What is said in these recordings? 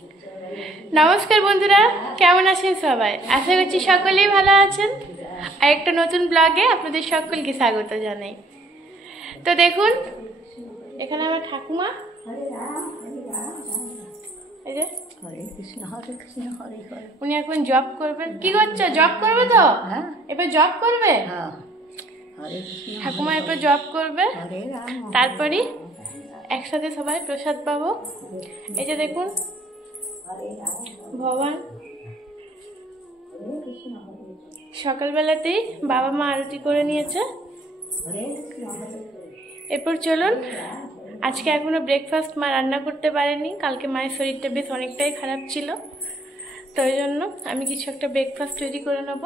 नमस्कार बंधुरा केमन आছেন সবাই আশা করছি সকলেই ভালো আছেন আর একটা নতুন ব্লগে আপনাদের সকলকে স্বাগত জানাই। তো দেখুন এখানে আমার ঠাকুমা এই যে হরে কৃষ্ণ হরে হরে উনি এখন জব করবেন। কি করছে? জব করবে তো? হ্যাঁ, এবার জব করবে। হ্যাঁ, হরে কৃষ্ণ ঠাকুমা এবার জব করবে, তারপরে একসাথে সবাই প্রসাদ পাবো। এই যে দেখুন ভগবান সকালবেলাতেই বাবা মা আরতি করে নিয়েছে। এরপর চলুন, আজকে এখনো ব্রেকফাস্ট মা রান্না করতে পারেনি, কালকে মায়ের শরীরটা বেশ অনেকটাই খারাপ ছিল, তো ওই জন্য আমি কিছু একটা ব্রেকফাস্ট তৈরি করে নেব।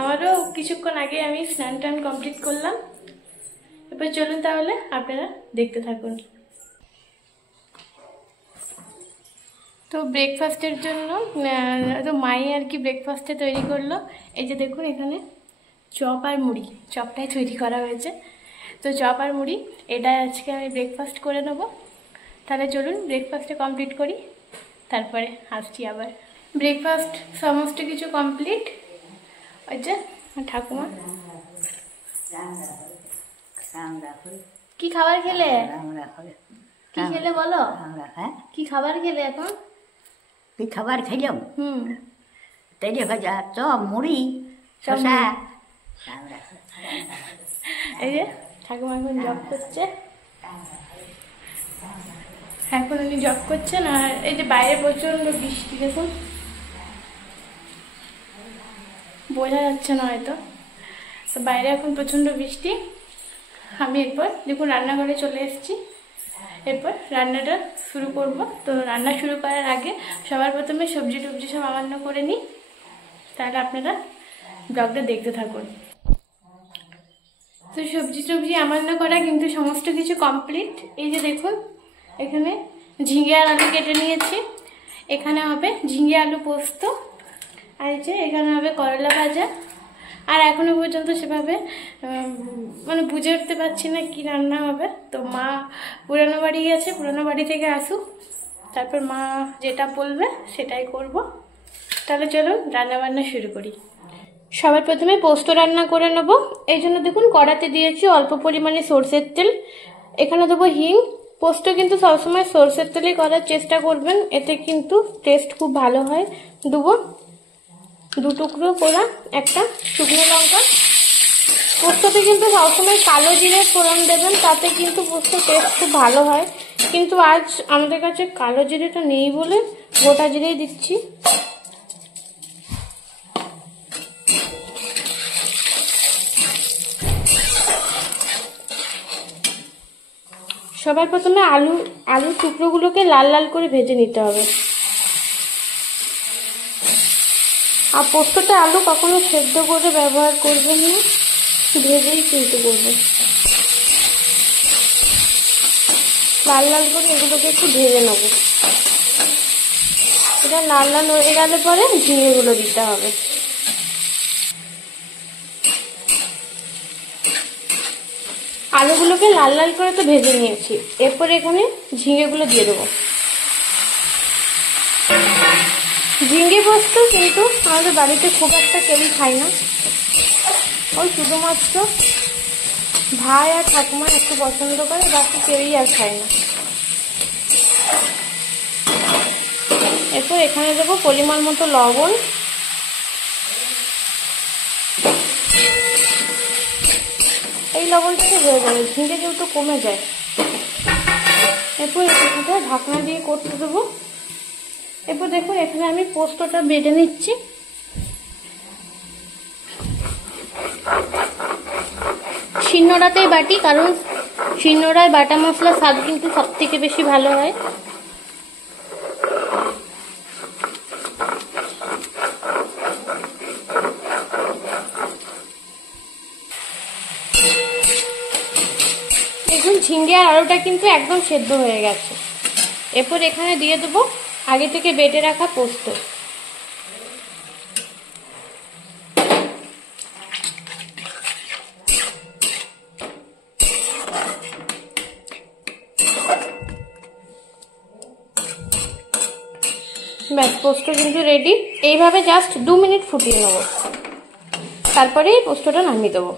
আমারও কিছুক্ষণ আগে আমি স্নান টান কমপ্লিট করলাম। এরপর চলুন তাহলে আপনারা দেখতে থাকুন। তো ব্রেকফাস্টের জন্য তো মাই আর কি ব্রেকফাস্টে তৈরি করলো। এই যে দেখুন এখানে চপ আর মুড়ি, চপটাই তৈরি করা হয়েছে। তো চপ আর মুড়ি এটা আজকে আমি ব্রেকফাস্ট করে নেব। তাহলে চলুন ব্রেকফাস্টে কমপ্লিট করি, তারপরে আসছি আবার। ব্রেকফাস্ট সমস্ত কিছু কমপ্লিট। ওই যে ঠাকুমা কি খাবার খেলে? কি খেলে বলো? কি খাবার খেলে এখন? কি খাবার খেলাম? তেলে ভাজা, চপ, মুড়ি, শসা। এই যে ঠাকুমা এখন জব করছে, এখন উনি জব করছেন। আর এই যে বাইরে প্রচন্ড বৃষ্টি, দেখুন বোঝা যাচ্ছে না হয়তো, তো বাইরে এখন প্রচন্ড বৃষ্টি। আমি এরপর দেখুন রান্নাঘরে চলে এসেছি, এরপর রান্নাটা শুরু করব। তো রান্না শুরু করার আগে সবার প্রথমে সবজি টবজি সব আমান্য করে নিই, তাহলে আপনারা ব্লগটা দেখতে থাকুন। তো সবজি টবজি আমান্য করা কিন্তু সমস্ত কিছু কমপ্লিট। এই যে দেখুন এখানে ঝিঙে আর আলু কেটে নিয়েছি, এখানে হবে ঝিঙে আলু পোস্ত, আর এই যে এখানে হবে করলা ভাজা। আর এখনো পর্যন্ত সেভাবে মানে বুঝে উঠতে পারছি না কি রান্না হবে। তো মা পুরানো বাড়ি গেছে, পুরানো বাড়ি থেকে আসুক, তারপর মা যেটা বলবে সেটাই করব। তাহলে চলুন রান্না বান্না শুরু করি। সবার প্রথমে পোস্ত রান্না করে নেব। এই জন্য দেখুন কড়াতে দিয়েছি অল্প পরিমাণে সরষের তেল, এখানে দেবো হিং। পোস্ত কিন্তু সবসময় সরষের তেলেই করার চেষ্টা করবেন, এতে কিন্তু টেস্ট খুব ভালো হয়। দেবো 2 টুকরো করা একটা শুকনো লঙ্কা। পোস্ততে কিন্তু সবসময় কালো জিরে ফোড়ন দেবেন, তাতে কিন্তু পোস্ত টেস্ট খুব ভালো হয়। কিন্তু আজ আমাদের কাছে কালো জিরেটা নেই বলে গোটা জিরেই দিচ্ছি। সবার প্রথমে আলুর টুকরোগুলোকে লাল লাল করে ভেজে নিতে হবে। আর পোস্ততে আলু কখনো সেদ্ধ করে ব্যবহার করবেন না, ভেজেই কিন্তু করবেন। লাল লাল করে এগুলোকে একটু ভেজে নেব। এটা লাল লাল হয়ে গেলে পরে ঝিঙেগুলো দিতে হবে। আলুগুলোকে লাল লাল করে তো ভেজে নিয়েছি, এরপর এখানে ঝিঙেগুলো দিয়ে দেবো। ঝিঙে পোস্ত কিন্তু আমাদের বাড়িতে খুব একটা কেউই খায় না, ওই শুধুমাত্র ভাই আর ঠাকুমা একটু পছন্দ করে, বাকি কেউই আর খায় না। এরপর এখানে দেবো পরিমাণ মতো লবণ, এই লবণটাকে হয়ে যাবে, ঝিঙে যেহেতু কমে যায়। এরপর এটাকে ঢাকনা দিয়ে করতে দেবো। এরপর দেখুন এখানে আমি পোস্তটা বেটে নিচ্ছি। শিলনোড়াতেই বাটি, কারণ শিলনোড়ায় বাটা মশলা স্বাদ কিন্তু সব থেকে বেশি ভালো হয়। দেখুন ঝিঙে আর আলুটা কিন্তু একদম সেদ্ধ হয়ে গেছে। এরপর এখানে দিয়ে দেবো আগে থেকে বেটে রাখা পোস্ত। ব্যাস পোস্ত কিন্তু রেডি। এইভাবে জাস্ট 2 মিনিট ফুটিয়ে নেব, তারপরে পোস্তটা নামিয়ে দেবো।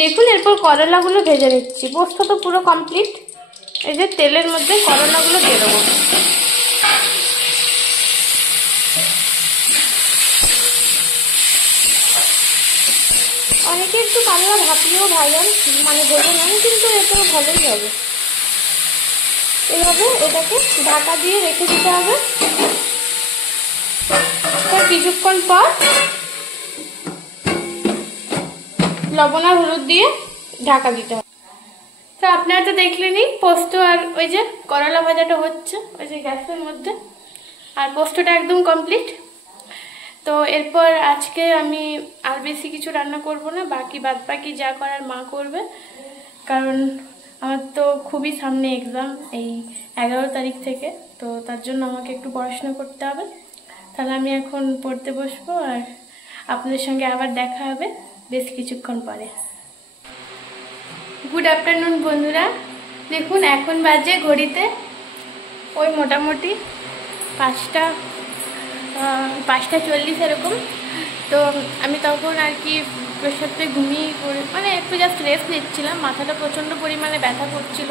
দেখুন এরপর করলাগুলো ভেজে নিচ্ছি। পোস্ত তো পুরো কমপ্লিট। এই যে তেলের মধ্যে করলাগুলো দিয়ে দেবো। অনেকে একটু করলা ভাপিয়েও ভাজেন, মানে ভেজে নেন, কিন্তু এটাও ভালোই হবে। এইভাবে এটাকে ঢাকা দিয়ে রেখে দিতে হবে। কিছুক্ষণ পর লবণ আর হলুদ দিয়ে ঢাকা দিতে হবে। তো আপনারা তো দেখলেনই পোস্ত আর ওই যে করলা ভাজাটা হচ্ছে ওই যে গ্যাসের মধ্যে, আর পোস্তটা একদম কমপ্লিট। তো এরপর আজকে আমি আর বেশি কিছু রান্না করব না, বাদ বাকি যা করার মা করবে। কারণ আমার তো খুবই সামনে এক্সাম, এই 11 তারিখ থেকে। তো তার জন্য আমাকে একটু পড়াশোনা করতে হবে। তাহলে আমি এখন পড়তে বসবো, আর আপনাদের সঙ্গে আবার দেখা হবে বেশ কিছুক্ষণ পরে। গুড আফটারনুন বন্ধুরা। দেখুন এখন বাজে ঘড়িতে ওই মোটামুটি 5:40 এরকম। তো আমি তখন আর কি সাথে ঘুমিয়ে পড়ে, মানে একটু জাস্ট রেস্ট নিচ্ছিলাম, মাথাটা প্রচণ্ড পরিমাণে ব্যথা করছিল।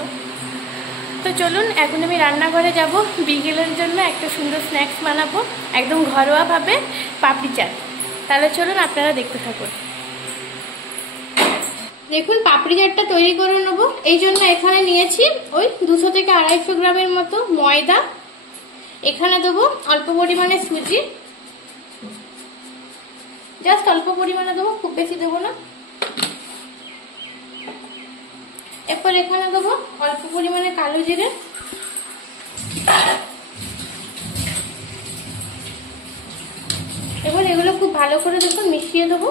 তো চলুন এখন আমি রান্নাঘরে যাব, বিকেলের জন্য একটা সুন্দর স্ন্যাক্স বানাবো, একদম ঘরোয়াভাবে পাপড়ি চাট। তাহলে চলুন আপনারা দেখতে থাকুন। দেখুন পাপড়ি চাটটা তৈরি করে নেবো। এই জন্য এখানে নিয়েছি ওই 200 থেকে 250 গ্রামের মতো ময়দা। এখানে দেবো অল্প পরিমাণে সুজি, জাস্ট অল্প পরিমাণে দেবো, খুব বেশি দেবো না। এরপর এখানে দেবো অল্প পরিমাণে কালো জিরে, এবার এগুলো খুব ভালো করে দেখুন মিশিয়ে দেবো।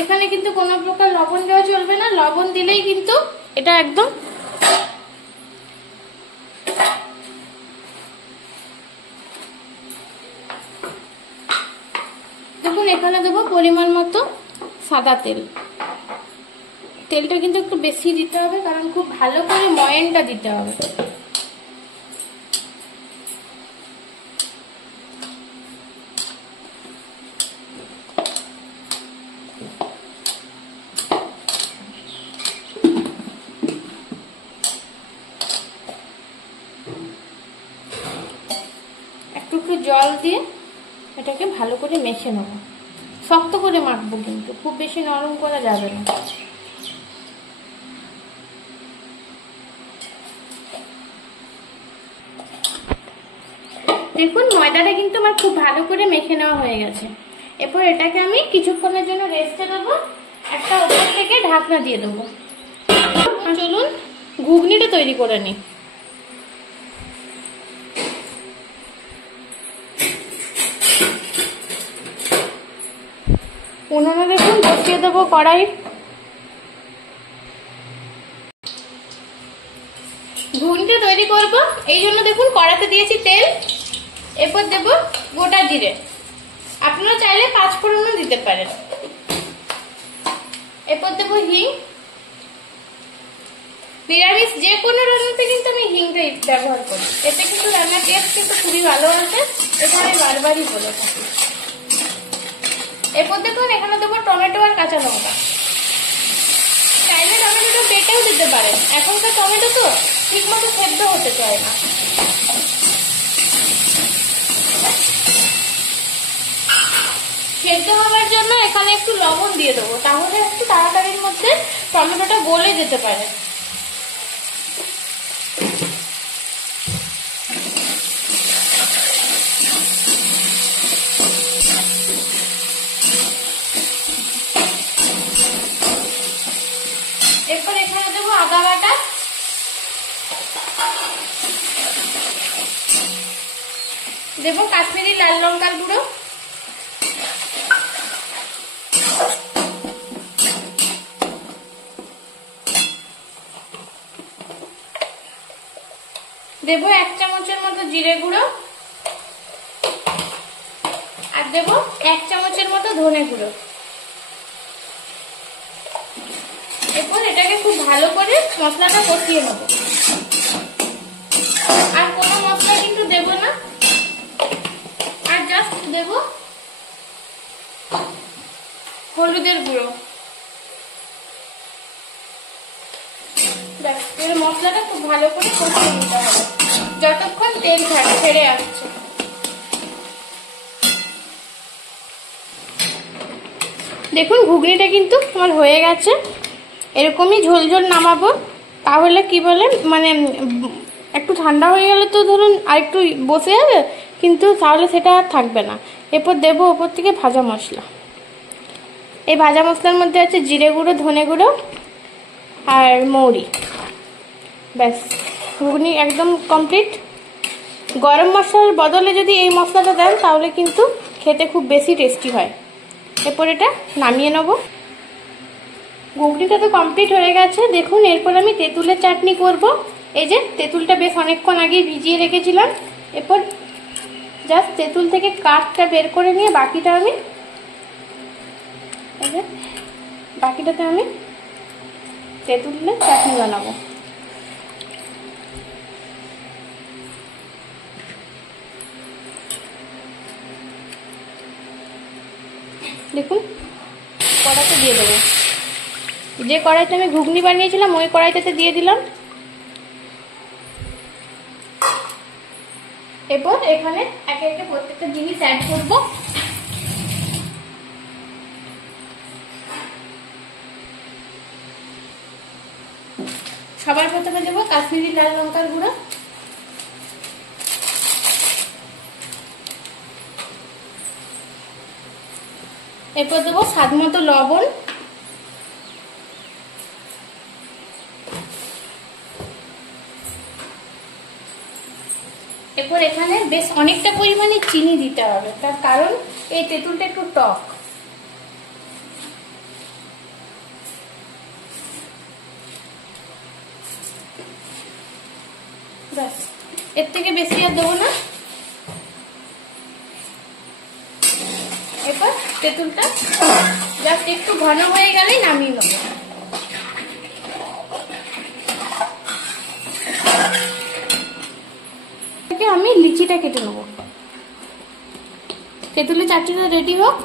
এখানে কিন্তু কোনো প্রকার লবণ দেওয়া চলবে না, লবণ দিলেই কিন্তু এটা একদম দেখুন। এখানে দেবো পরিমাণ মতো সাদা তেল। তেলটা কিন্তু একটু বেশি দিতে হবে, কারণ খুব ভালো করে ময়ানটা দিতে হবে। একটু জল দিয়ে এটাকে ভালো করে মেখে নেব। শক্ত করে মাখবো, কিন্তু খুব বেশি নরম করা যাবে না। দেখুন ময়দাটা কিন্তু আমার খুব ভালো করে মেখে নেওয়া হয়ে গেছে। এরপর এটাকে আমি কিছুক্ষণের জন্য রেস্টে দেবো, একটা উপর থেকে ঢাকনা দিয়ে দেবো। চলুন ঘুগনিটা তৈরি করে নিই। উনুনে দেখুন বসিয়ে দেবো কড়াই। ঘুগনিটা তৈরি করবো এই জন্য দেখুন কড়াতে দিয়েছি তেল। এরপর দেবো গোটা জিরে, আপনারা চাইলে 5 ফোড়নও দিতে পারেন। এরপর দেবো হিং। নিরামিষ যে কোনো রান্নাতে কিন্তু আমি হিংটাই ব্যবহার করি, এতে কিন্তু রান্নার টেস্ট কিন্তু খুবই ভালো আসে, এটা আমি বারবারই বলে থাকি। এরপর দেখুন এখানে দেবো টমেটো আর কাঁচা লঙ্কা। চাইলে টমেটোটা বেটেও দিতে পারেন, এখনকার টমেটো তো ঠিক মতো সেদ্ধ হতে চায় না। সেদ্ধ হওয়ার জন্য এখানে একটু লবণ দিয়ে দেবো, তাহলে একটু তাড়াতাড়ির মধ্যে টমেটোটা গলে যেতে পারে। এরপর এখানে দেবো আদা বাটা, দেবো কাশ্মীরি লাল লঙ্কার গুঁড়ো, দেবো 1 চামচের মতো জিরে গুঁড়ো, আর দেবো 1 চামচের মতো ধনে গুঁড়ো। এরপর এটাকে খুব ভালো করে মশলাটা কষিয়ে নেব। আর কোনো মশলা কিন্তু দেব না, আর জাস্ট দেব হলুদের গুঁড়ো। এবার মশলাটা খুব ভালো করে কষিয়ে নিতে হবে যতক্ষণ তেল ছেড়ে আসছে। দেখুন ঘুগনিটা কিন্তু আমার হয়ে গেছে। এরকমই ঝোল ঝোল নামাবো, তাহলে কি বলে মানে একটু ঠান্ডা হয়ে গেলে তো ধরুন আর একটু বসে যাবে, কিন্তু তাহলে সেটা আর থাকবে না। এরপর দেবো ওপর থেকে ভাজা মশলা। এই ভাজা মশলার মধ্যে আছে জিরে গুঁড়ো, ধনে গুঁড়ো আর মৌরি। ব্যাস, ঘুগনি একদম কমপ্লিট। গরম মশলার বদলে যদি এই মশলাটা দেন তাহলে কিন্তু খেতে খুব বেশি টেস্টি হয়। এরপর এটা নামিয়ে নেব। ঘুগনিটা তো কমপ্লিট হয়ে গেছে। দেখুন এরপর আমি তেঁতুলের চাটনি করব। এই যে তেঁতুলটা বেশ অনেকক্ষণ আগে ভিজিয়ে রেখেছিলাম। এরপর জাস্ট তেঁতুল থেকে কাঠটা বের করে নিয়ে বাকিটাতে আমি তেঁতুলের চাটনি বানাবো। দেখুন কড়াইতে দিয়ে দেবো। যে কড়াইতে আমি ঘুগনি বানিয়েছিলাম ওই কড়াইটাতে দিয়ে দিলাম। এরপর এখানে একে একে প্রত্যেকটা জিনিস অ্যাড করব। সবার প্রথমে দেবো কাশ্মীরি লাল লঙ্কার গুঁড়ো, এরপর দেবো স্বাদ মতো লবণ, এরপর এখানে বেশ অনেকটা পরিমাণে চিনি দিতে হবে, তার কারণ এই তেঁতুলটা একটু টক। ব্যাস, এর থেকে বেশি আর দেবো না। এরপর তেঁতুলটা জাস্ট একটু ঘন হয়ে গেলেই নামিয়ে নেব। আমি লিচিটা কেটে নেব। তেঁতুলের চাটনিটা রেডি হোক।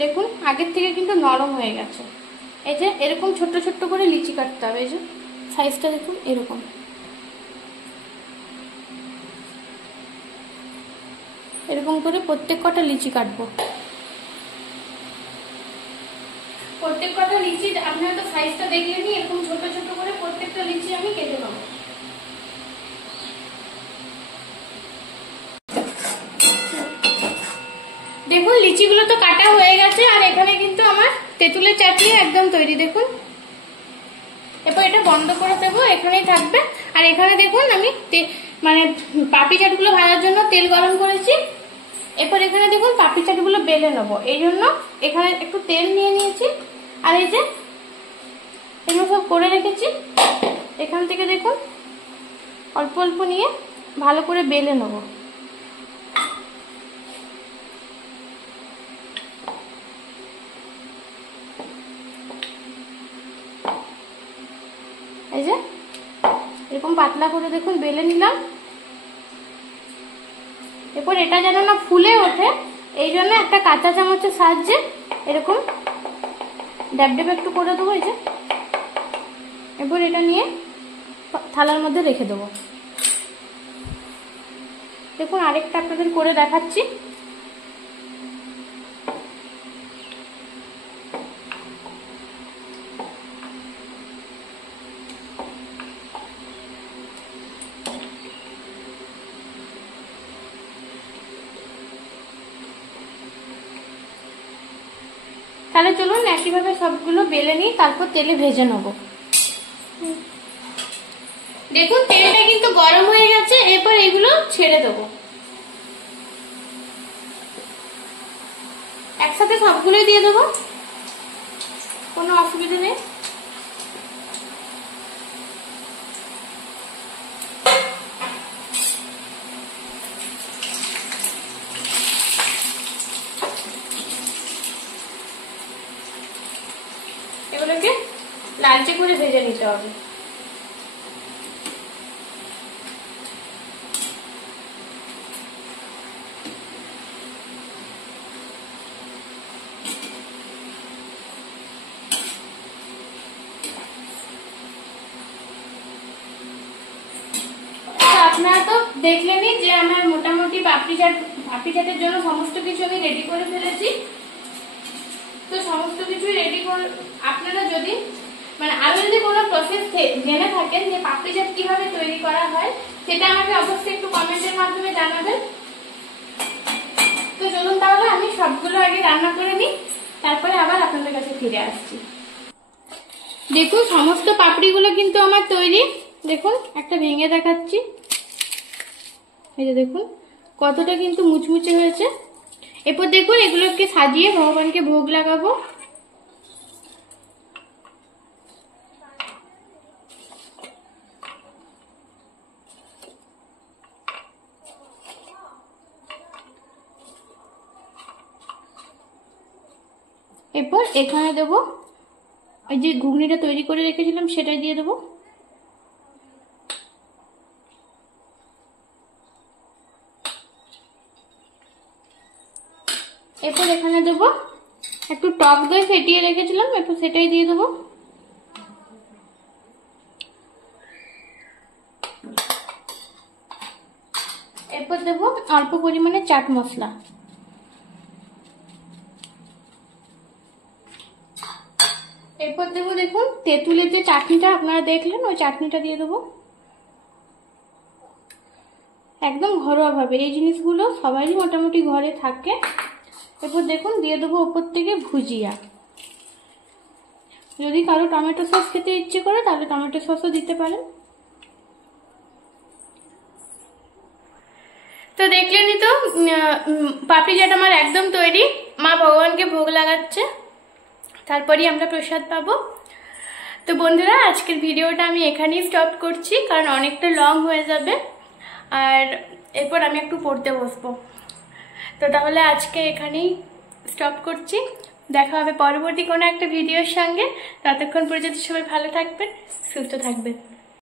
দেখুন আগের থেকে কিন্তু নরম হয়ে গেছে। এই যে এরকম ছোট্ট ছোট্ট করে লিচি কাটতে হবে। এই যে সাইজটা দেখুন এরকম। এরকম করে প্রত্যেক কটা লিচি কাটবো। প্রত্যেক কটা লিচি আপনারা তো সাইজটা দেখলেনই, এরকম ছোট ছোট করে প্রত্যেকটা লিচি আমি কেটে নেব। দেখুন লিচিগুলো তো কাটা হয়ে গেছে, আর এখানে কিন্তু আমার তেঁতুলের চাটনি একদম তৈরি। দেখুন এরপর এটা বন্ধ করে দেবো, এখানেই থাকবে। আর এখানে দেখুন আমি মানে পাপড়ি চাটগুলো ভাজার জন্য তেল গরম করেছি। এরপর এখানে দেখুন পাপড়ি চাটগুলো বেলে নেবো, এই জন্য এখানে একটু তেল নিয়ে নিয়েছি। আর এই যে এগুলো সব করে রেখেছি, এখান থেকে দেখুন অল্প অল্প নিয়ে ভালো করে বেলে নেবো। এই যে এরকম পাতলা করে দেখুন বেলে নিলাম। এরপর এটা যেন না ফুলে ওঠে, এই জন্য একটা কাঁচা চামচের সাহায্যে এরকম ড্যাব ড্যাব একটু করে দেবো। এই যে এরপর এটা নিয়ে থালার মধ্যে রেখে দেবো। দেখুন আরেকটা আপনাদের করে দেখাচ্ছি। তাহলে চলুন একইভাবে সবগুলো বেলে নিই, তারপর তেলে ভেজে নেব। দেখুন তেলটা কিন্তু গরম হয়ে গেছে। এরপর এগুলো ছেড়ে দেবো। একসাথে সবগুলোই দিয়ে দেবো, কোনো অসুবিধা নেই। এগুলোকে লালচে করে ভেজে নিতে হবে। আপনারা তো দেখলেনই যে আমার মোটামুটি পাপড়ি চাটের জন্য সমস্ত কিছু আমি রেডি করে ফেলেছি। তো সমস্ত কিছু রেডি করে আপনারা যদি মানে আরো যদি কোনো প্রসেস জেনে থাকেন যে পাপড়ি চাট কিভাবে তৈরি করা হয়, সেটা আমাকে অবশ্যই একটু কমেন্টের মাধ্যমে জানাবেন। তো চলুন তাহলে আমি সবগুলো আগে রান্না করে নিই, তারপরে আবার আপনাদের কাছে ফিরে আসছি। দেখুন সমস্ত পাপড়িগুলো কিন্তু আমার তৈরি। দেখুন একটা ভেঙে দেখাচ্ছি, এই যে দেখুন কতটা কিন্তু মুচমুচে হয়েছে। এরপর দেখুন এগুলোকে সাজিয়ে ভগবানকে ভোগ লাগাবো। এরপর এখানে দেবো এই যে ঘুগনিটা তৈরি করে রেখেছিলাম, সেটাই দিয়ে দেবো। এরপর এখানে দেবো একটু টক দই ফেটিয়ে রেখেছিলাম, এরপর সেটাই দিয়ে দেবো। এরপর দেবো অল্প পরিমাণে চাট মশলা। এরপর দেবো দেখুন তেঁতুলের যে চাটনিটা আপনারা দেখলেন, ওই চাটনিটা দিয়ে দেবো একদম ঘরোয়া ভাবে। এই জিনিসগুলো সবারই মোটামুটি ঘরে থাকে। এরপর দেখুন দিয়ে দেবো ওপর থেকে ভুজিয়া। যদি কারো টমেটো সস খেতে ইচ্ছে করে তাহলে টমেটো সসও দিতে পারেন। তো দেখলেনই তো পাপড়ি চাট আমার একদম তৈরি। মা ভগবানকে ভোগ লাগাচ্ছে, তারপরেই আমরা প্রসাদ পাবো। তো বন্ধুরা আজকের ভিডিওটা আমি এখানেই স্টপ করছি, কারণ অনেকটা লং হয়ে যাবে, আর এরপর আমি একটু পড়তে বসবো। তো তাহলে আজকে এখানেই স্টপ করছি। দেখা হবে পরবর্তী কোনো একটা ভিডিওর সঙ্গে। ততক্ষণ পর্যন্ত সবাই ভালো থাকবেন, সুস্থ থাকবেন।